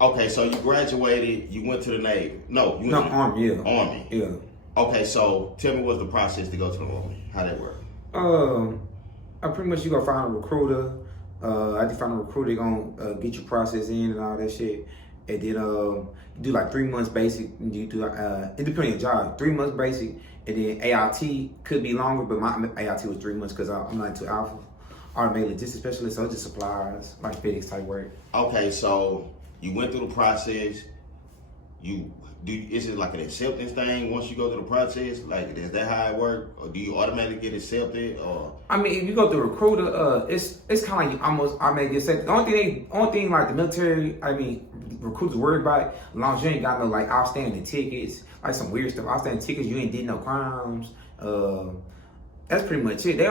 Okay, so you graduated, you went to the Navy. No, you went No, to the Army, yeah. Army. Yeah. Okay, so tell me what's the process to go to the Army? How that work? I pretty much you gonna find a recruiter. I just find a recruiter gonna get your process in and all that shit, and then you do like 3 months basic. And you do it depends on your job. 3 months basic, and then AIT could be longer, but my AIT was 3 months because I'm not into Alpha. Automated logistics specialist, so it's just supplies like FedEx type work. Okay, so you went through the process. Is it like an acceptance thing once you go through the process? Like, is that how it works, or do you automatically get accepted? Or I mean, if you go through a recruiter, it's kind of like you almost automatically accepted. The only thing like the military, I mean, recruiters worried about, as long as you ain't got no like outstanding tickets, like some weird stuff, outstanding tickets, you ain't did no crimes. That's pretty much it. They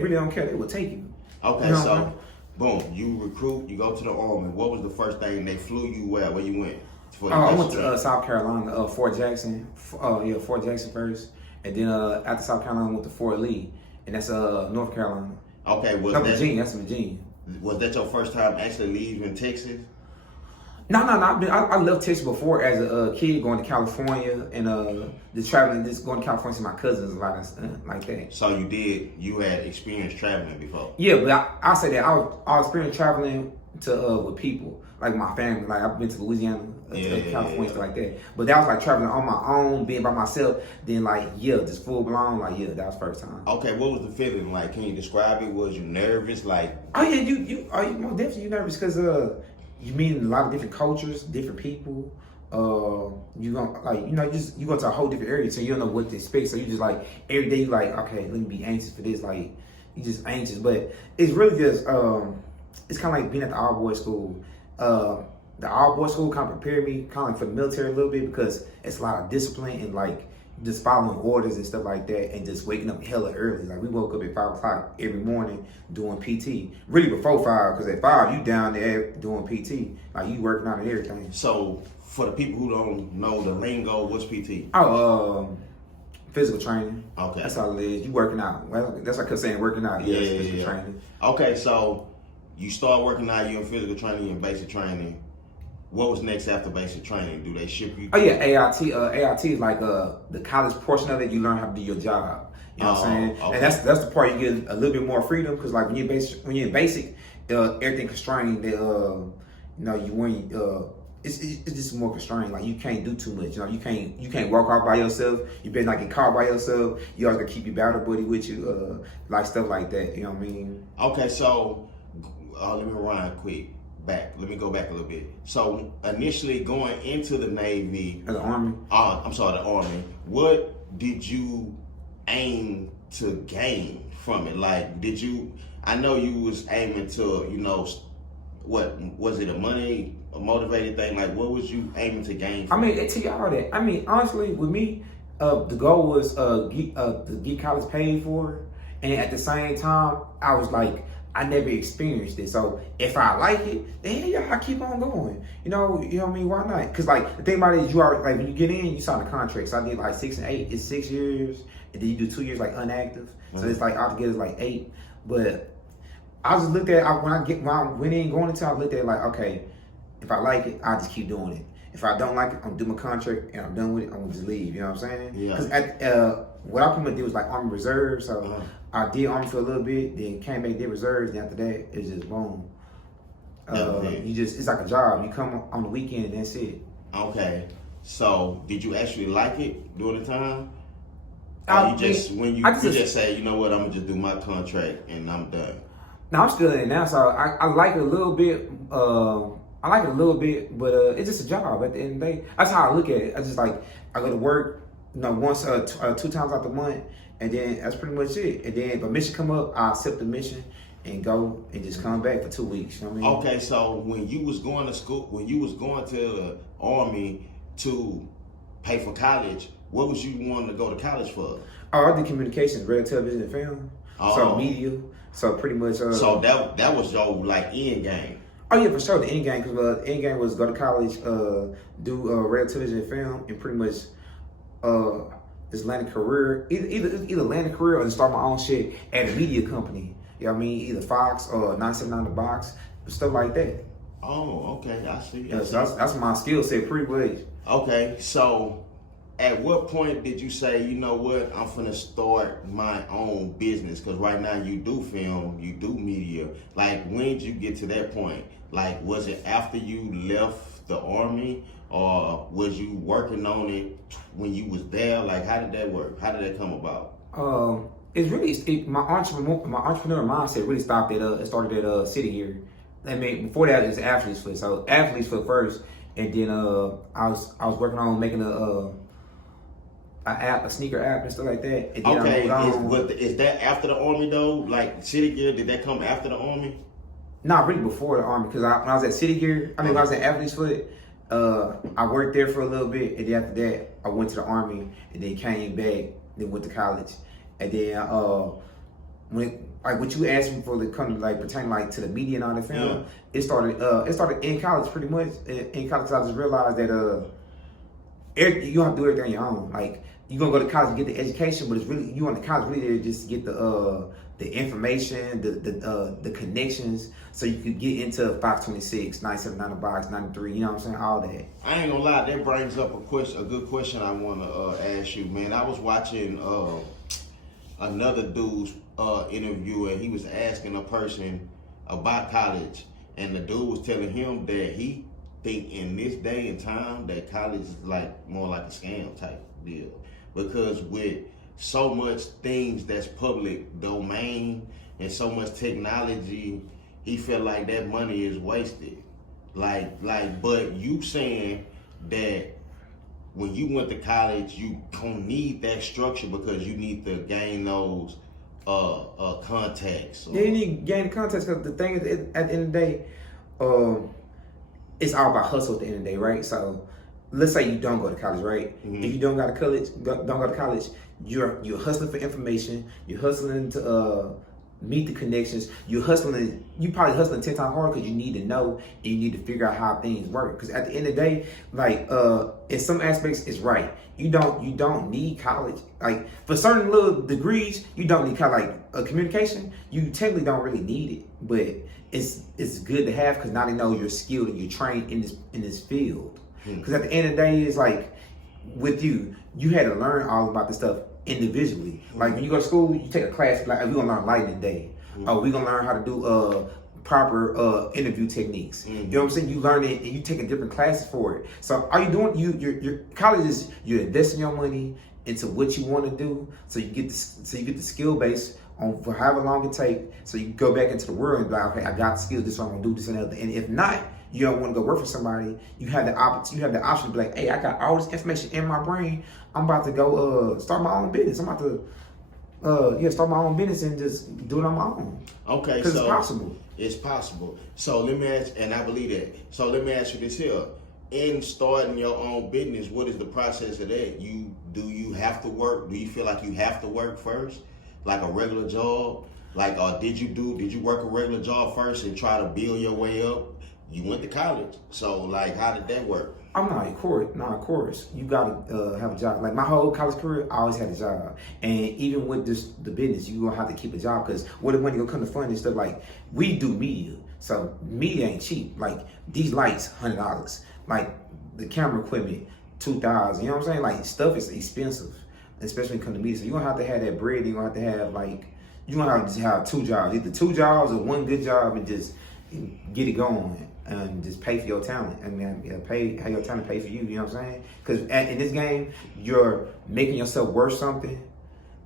really don't care. They will take you. okay, You know so boom, you recruit, you go to the Army. What was the first thing they flew you where? Where you went? I went to South Carolina, Fort Jackson. Fort Jackson first, and then after South Carolina, I went to Fort Lee, and that's North Carolina. Okay, Virginia. That's Virginia. Was that your first time actually leaving Texas? No. I left Texas before as a kid, going to California and just traveling, just going to California to my cousins a lot and stuff like that. So you had experience traveling before? Yeah, but I say that I experienced traveling to with people like my family. Like I've been to Louisiana, to California, stuff like that. But that was like traveling on my own, being by myself. Then just full blown. That was first time. Okay, what was the feeling like? Can you describe it? Was you nervous? Like, oh yeah, you most definitely you nervous because you meet a lot of different cultures, different people. You gonna you go to a whole different area, so you don't know what to expect. So you just like every day you like, okay, let me be anxious for this. Like you just anxious, but it's really just it's kind of like being at the all boys school. The all boys school kind of prepared me kind of like for the military a little bit because it's a lot of discipline and like just following orders and stuff like that, and just waking up hella early. Like we woke up at 5 o'clock every morning doing PT. Really before 5, because at 5 you down there doing PT. Like you working out and everything. So for the people who don't know the lingo, what's PT? Physical training. Okay, that's all it is. You working out. Well, that's what I kept saying, working out. Physical training. Okay, so you start working out. You're in physical training and basic training. What was next after basic training? Do they ship you? Oh yeah, AIT. AIT is like the college portion of it. You learn how to do your job. You know what I'm saying? Okay. And that's the part you get a little bit more freedom because like when you're in basic, everything constrained. It's just more constrained. Like you can't do too much. You can't walk off by yourself. You better not get caught by yourself. You always gotta keep your battle buddy with you. Like stuff like that. You know what I mean? Okay, so let me rewind quick. Let me go back a little bit. So initially going into the Navy, the Army. The Army. What did you aim to gain from it? Like, I know you was aiming to, what was it, a motivated thing? Like, what was you aiming to gain from it? I mean, to y'all that. I mean, honestly, with me, the goal was to get college paid for, and at the same time, I was like, I never experienced it, so if I like it, then I keep on going. You know what I mean? Why not? Because like the thing about it is, you are like when you get in, you sign a contract. So I did like 6 and 8. It's 6 years, and then you do 2 years like inactive. So it's like altogether it's like 8. But I just looked at when I went in going into, I looked at it like, okay, if I like it, I just keep doing it. If I don't like it, I'm doing my contract and I'm done with it. I'm gonna just leave. You know what I'm saying? Yeah. Because what I pretty much did was like Army Reserve. So I did Army for a little bit, then came back, did Reserves. Then after that, it's just boom. It's like a job. You come on the weekend and that's it. Okay. So did you actually like it during the time? You just say, you know what, I'm gonna just do my contract and I'm done. No, I'm still in it now, so I like it a little bit. But it's just a job at the end of the day. That's how I look at it. I just like, I go to work, once, 2 times out the month, and then that's pretty much it. And then if a mission come up, I accept the mission and go and just come back for 2 weeks. You know what I mean? Okay, so when you was going to school, when you was going to the Army to pay for college, what was you wanting to go to college for? Oh, I did communications, radio, television, and film. So media. So pretty much. So that was your like end game. Oh yeah, for sure. The end game, because the end game was go to college, do radio, television, and film, and pretty much just land a career. Either land a career or just start my own shit at a media company. You know what I mean? Either Fox or 979 The Box, stuff like that. Oh, okay, I see. Yeah, so that's my skill set pretty much. Okay, so at what point did you say, you know what, I'm finna start my own business? Because right now you do film, you do media. Like, when did you get to that point? Like, was it after you left the Army, or was you working on it when you was there? Like, how did that work? How did that come about? It's really my entrepreneur mindset really started at City here. I mean, before that it was Athlete's Foot. So Athlete's Foot first, and then I was working on making a sneaker app and stuff like that. And then Okay, is that after the Army though? Like City Gear, did that come after the Army? Not really before the Army, because when I was at City Gear, when I was at Athlete's Foot, I worked there for a little bit, and then after that I went to the Army, and then came back, then went to college, and then what you asked me for the kind of like pertaining like to the media and all that film, it started in college pretty much. In college, I just realized that you don't have to do everything on your own. Like, you're gonna go to college and get the education, but it's really you want to college really there just to get the information, the connections, so you could get into 526, 979 box, 93. You know what I'm saying? All that. I ain't gonna lie, that brings up a good question I want to ask you, man. I was watching another dude's interview, and he was asking a person about college, and the dude was telling him that he think in this day and time that college is like more like a scam type deal, because with so much things that's public domain and so much technology, he felt like that money is wasted. But you saying that when you went to college, you don't need that structure because you need to gain those contacts. Yeah, you need to gain the contacts, because the thing is, at the end of the day, it's all about hustle at the end of the day, right? So let's say you don't go to college, right? Mm-hmm. If you don't go to college, you're hustling for information. You're hustling to meet the connections. You probably hustling 10 times harder because you need to know and you need to figure out how things work. Because at the end of the day, like in some aspects, it's right. You don't need college. Like for certain little degrees, you don't need college. Like communication, you technically don't really need it, but it's good to have, because now they know you're skilled and you're trained in this field. Because at the end of the day, it's like with you had to learn all about this stuff individually. Like when you go to school, you take a class, like we're gonna learn lighting today. Oh, we're gonna learn how to do proper interview techniques. You know what I'm saying? You learn it and you taking different classes for it. So all you doing, your college is you're investing your money into what you want to do, so you get the skill base on for however long it takes, so you go back into the world and be like, okay, I got the skills, this is what I'm gonna do, this and that. And if not, you don't want to go work for somebody, you have the option to be like, hey, I got all this information in my brain, I'm about to go start my own business. I'm about to start my own business and just do it on my own. Okay, because it's possible. It's possible. So let me ask, and I believe that. So let me ask you this here: in starting your own business, what is the process of that? Do you have to work? Do you feel like you have to work first, like a regular job? Like, or did you work a regular job first and try to build your way up? You went to college, so like, how did that work? I'm not, of course. You gotta have a job. Like my whole college career, I always had a job, and even with the business, you gonna have to keep a job, because what the money gonna come to fund and stuff. Like we do media, so media ain't cheap. Like these lights, $100. Like the camera equipment, $2,000. You know what I'm saying? Like stuff is expensive, especially when it comes to media. So you're gonna have to have that bread. You're gonna have to have you're gonna have to have 2 jobs, either 2 jobs or 1 good job, and just get it going. And just pay for your talent. I mean, have your talent pay for you. You know what I'm saying? Because in this game, you're making yourself worth something,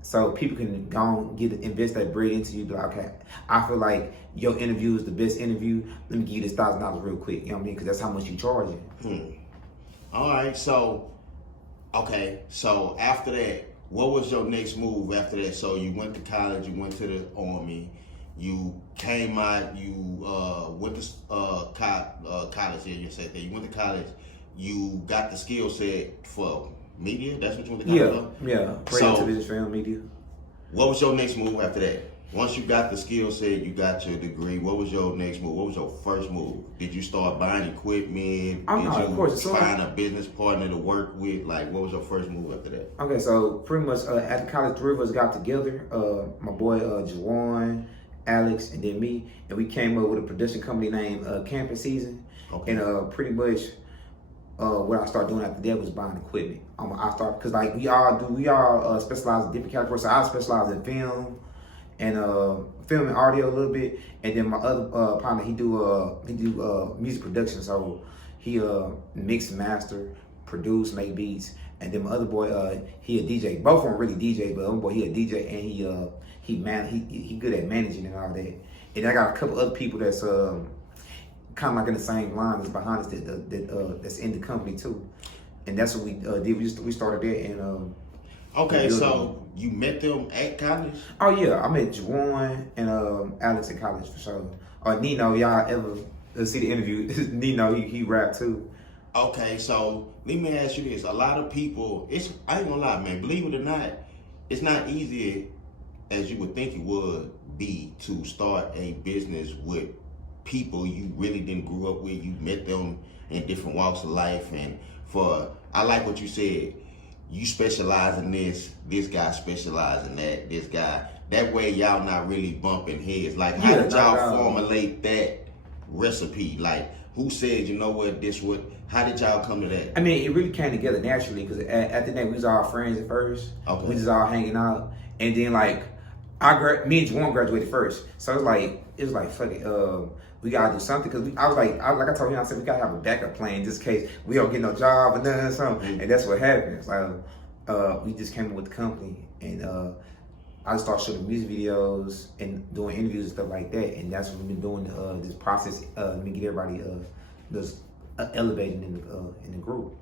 so people can go and invest that bread into you. Be like, okay, I feel like your interview is the best interview. Let me give you this $1,000 real quick. You know what I mean? Because that's how much you charging. All right. So, okay. So after that, what was your next move after that? So you went to college. You went to the Army. You came out, you went to college here, you said that. You went to college, you got the skill set for media, that's what you went to college for? Yeah, radio, television, film, media. What was your next move after that? Once you got the skill set, you got your degree, what was your next move? What was your first move? Did you start buying equipment? Of course. Find a business partner to work with? Like, what was your first move after that? Okay, so pretty much after college, 3 of us got together. My boy Jawan, Alex, and then me, and we came up with a production company named Camping Season. Okay. And pretty much what I started doing after that was buying equipment. I started because like we all specialize in different categories. So I specialize in film and film and audio a little bit, and then my other partner he do music production. So he mix and master, produce, make beats. And then my other boy, he a DJ. Both of them really DJ, but one boy he a DJ and he good at managing and all that. And I got a couple other people that's kind of like in the same line as behind us that's in the company too. And that's what we did. We started that and okay. So you met them at college? Oh yeah, I met Juwan and Alex in college for sure. Or Nino, y'all ever see the interview? Nino, he rap too. Okay, so let me ask you this. A lot of people, I ain't gonna lie, man, believe it or not, it's not easy as you would think it would be to start a business with people you really didn't grow up with. You met them in different walks of life. And I like what you said, you specialize in this guy specialize in that, this guy. That way y'all not really bumping heads. Like, how did y'all formulate that recipe? Like, who said, you know what, how did y'all come to that? I mean, it really came together naturally because after that, we was all friends at first. Okay. We was all hanging out. And then, like, me and Juwan graduated first. So it was like, fuck it, we gotta do something. Because I told him, I said, we gotta have a backup plan just in case we don't get no job or nothing or something. Mm-hmm. And that's what happened. So we just came up with the company. And I just started shooting music videos and doing interviews and stuff like that. And that's what we've been doing this process. Let me get everybody just elevating in the group.